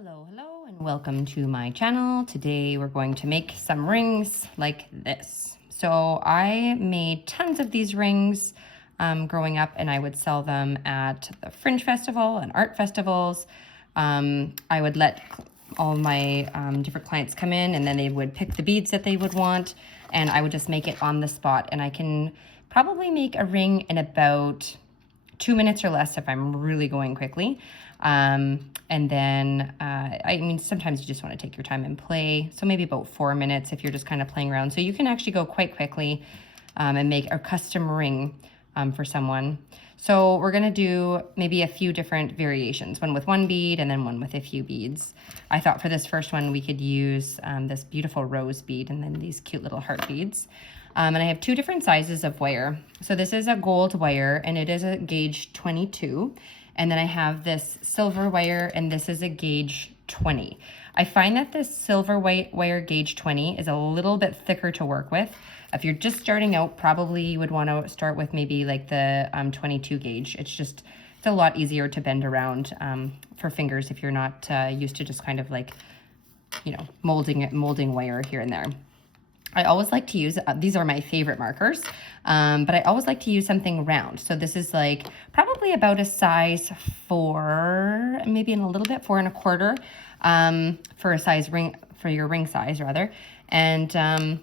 Hello, and welcome to my channel. Today we're going to make some rings like this. So I made tons of these rings growing up, and I would sell them at the Fringe Festival and art festivals. I would let all my different clients come in, and then they would pick the beads that they would want, and I would just make it on the spot. And I can probably make a ring in about 2 minutes or less if I'm really going quickly. And then, I mean, sometimes you just want to take your time and play. So maybe about 4 minutes if you're just kind of playing around. So you can actually go quite quickly and make a custom ring for someone. So we're going to do maybe a few different variations, one with one bead and then one with a few beads. I thought for this first one we could use this beautiful rose bead and then these cute little heart beads. And I have two different sizes of wire. So this is a gold wire and it is a gauge 22. And then I have this silver wire and this is a gauge 20. I find that this silver wire gauge 20 is a little bit thicker to work with. If you're just starting out, probably you would want to start with maybe like the 22 gauge. It's a lot easier to bend around for fingers if you're not used to just kind of like, you know, molding wire here and there. I always like to use, these are my favorite markers, but I always like to use something round. So this is like probably about a size 4, maybe in a little bit, 4 1/4 for a size ring, for your ring size rather. And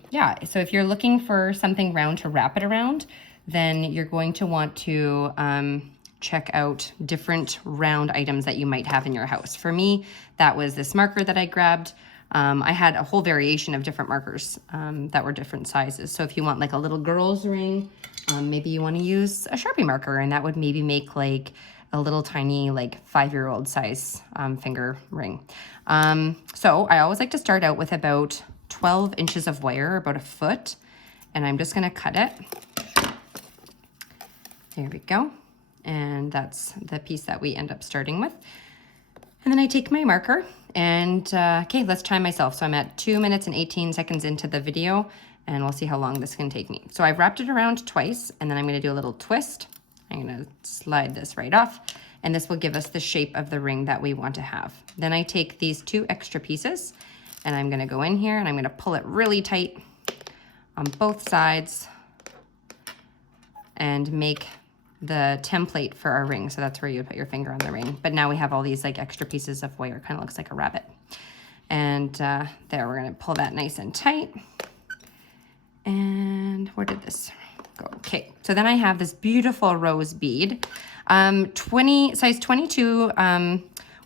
yeah, so if you're looking for something round to wrap it around, then you're going to want to check out different round items that you might have in your house. For me, that was this marker that I grabbed. I had a whole variation of different markers that were different sizes. So if you want like a little girl's ring, maybe you want to use a Sharpie marker, and that would maybe make like a little tiny like 5-year-old size finger ring. So I always like to start out with about 12 inches of wire, about a foot, and I'm just going to cut it. There we go. And that's the piece that we end up starting with. And then I take my marker and, okay, let's time myself. So I'm at 2 minutes and 18 seconds into the video, and we'll see how long this can take me. So I've wrapped it around twice, and then I'm gonna do a little twist. I'm gonna slide this right off, and this will give us the shape of the ring that we want to have. Then I take these 2 extra pieces, and I'm gonna go in here, and I'm gonna pull it really tight on both sides and make the template for our ring. So that's where you would put your finger on the ring. But now we have all these like extra pieces of wire, kind of looks like a rabbit. And there, we're gonna pull that nice and tight. And where did this go? Okay, so then I have this beautiful rose bead. Size 22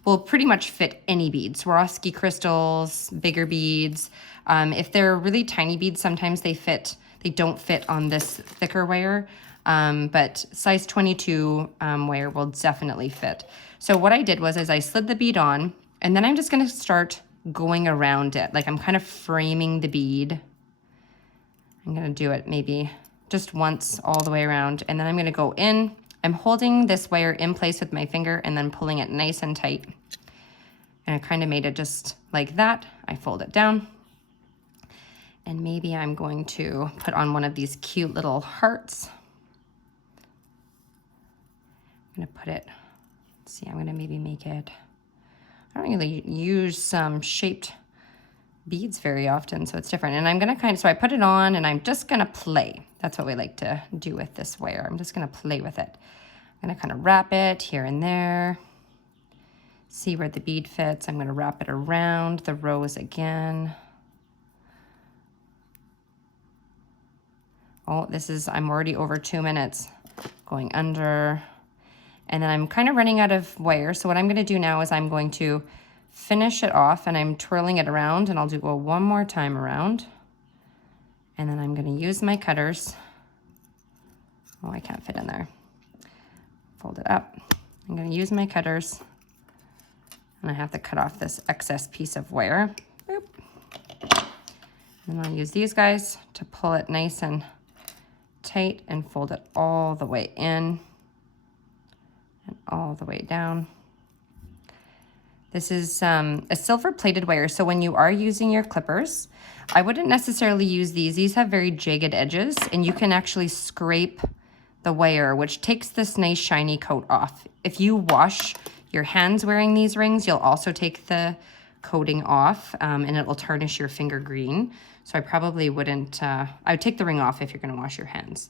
will pretty much fit any beads. Swarovski crystals, bigger beads. If they're really tiny beads, sometimes they don't fit on this thicker wire. But size 22 wire will definitely fit. So what I did was I slid the bead on, and then I'm just going to start going around it. Like I'm kind of framing the bead. I'm going to do it maybe just once all the way around, and then I'm going to go in. I'm holding this wire in place with my finger and then pulling it nice and tight. And I kind of made it just like that. I fold it down. And maybe I'm going to put on one of these cute little hearts. I'm gonna put it, let's see, I'm gonna maybe make it, I don't really use some shaped beads very often, so it's different. And I'm gonna so I put it on and I'm just gonna play. That's what we like to do with this wire. I'm just gonna play with it. I'm gonna kind of wrap it here and there, see where the bead fits. I'm gonna wrap it around the rose again. Oh, I'm already over 2 minutes. Going under. And then I'm kind of running out of wire. So what I'm gonna do now is I'm going to finish it off, and I'm twirling it around, and I'll go one more time around. And then I'm gonna use my cutters. Oh, I can't fit in there. Fold it up. I'm gonna use my cutters, and I have to cut off this excess piece of wire. Boop. And I'll use these guys to pull it nice and tight and fold it all the way in. And all the way down. This is a silver plated wire, so when you are using your clippers, I wouldn't necessarily use these. These have very jagged edges, and you can actually scrape the wire, which takes this nice shiny coat off. If you wash your hands wearing these rings, you'll also take the coating off and it will tarnish your finger green. So I probably wouldn't, I would take the ring off if you're gonna wash your hands.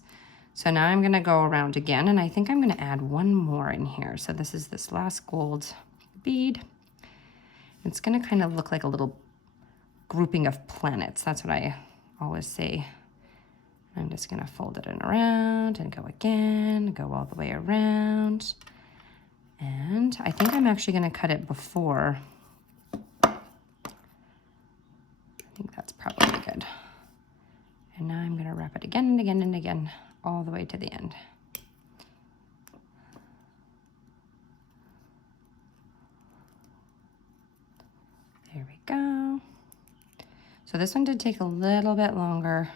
So now I'm gonna go around again, and I think I'm gonna add one more in here. So this is this last gold bead. It's gonna kind of look like a little grouping of planets. That's what I always say. I'm just gonna fold it in around and go again, go all the way around. And I think I'm actually gonna cut it before. I think that's probably good. And now I'm gonna wrap it again and again and again, all the way to the end. There we go. So this one did take a little bit longer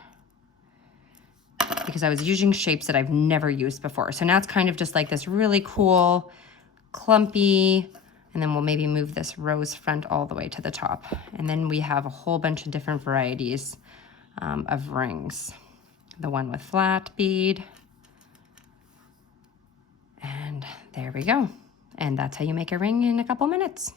because I was using shapes that I've never used before. So now it's kind of just like this really cool, clumpy, and then we'll maybe move this rose front all the way to the top. And then we have a whole bunch of different varieties of rings. The one with flat bead. And there we go. And that's how you make a ring in a couple minutes.